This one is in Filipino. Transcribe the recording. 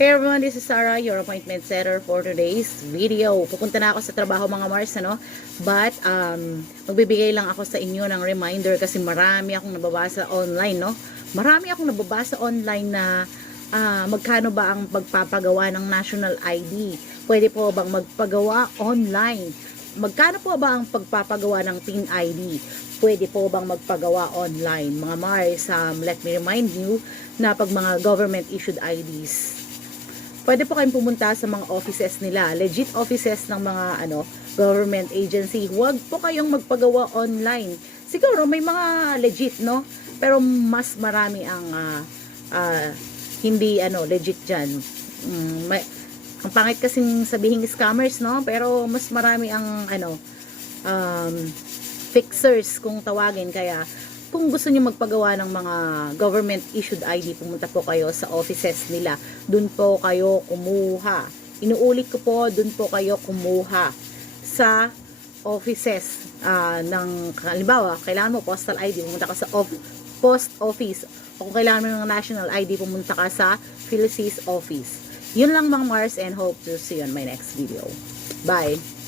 Hey everyone, this is Sarah, your appointment setter for today's video. Pupunta na ako sa trabaho mga Mars, ano? But, magbibigay lang ako sa inyo ng reminder kasi marami akong nababasa online, no? Marami akong nababasa online na magkano ba ang pagpapagawa ng national ID? Pwede po bang magpagawa online? Magkano po ba ang pagpapagawa ng TIN ID? Pwede po bang magpagawa online? Mga Mars, let me remind you na pag mga government issued IDs, pwede po kayong pumunta sa mga offices nila, legit offices ng mga government agency. Huwag po kayong magpagawa online. Siguro may mga legit, no? Pero mas marami ang hindi legit diyan. Ang pangit kasing sabihin scammers, no? Pero mas marami ang fixers kung tawagin. Kaya kung gusto niyo magpagawa ng mga government issued ID, pumunta po kayo sa offices nila. Doon po kayo kumuha. Inuulit ko po, doon po kayo kumuha sa offices ng, halimbawa, kailangan mo postal ID, pumunta ka sa post office. O kung kailangan mo ng national ID, pumunta ka sa PhilSys office. Yun lang mga Mars, and hope to see you on my next video. Bye!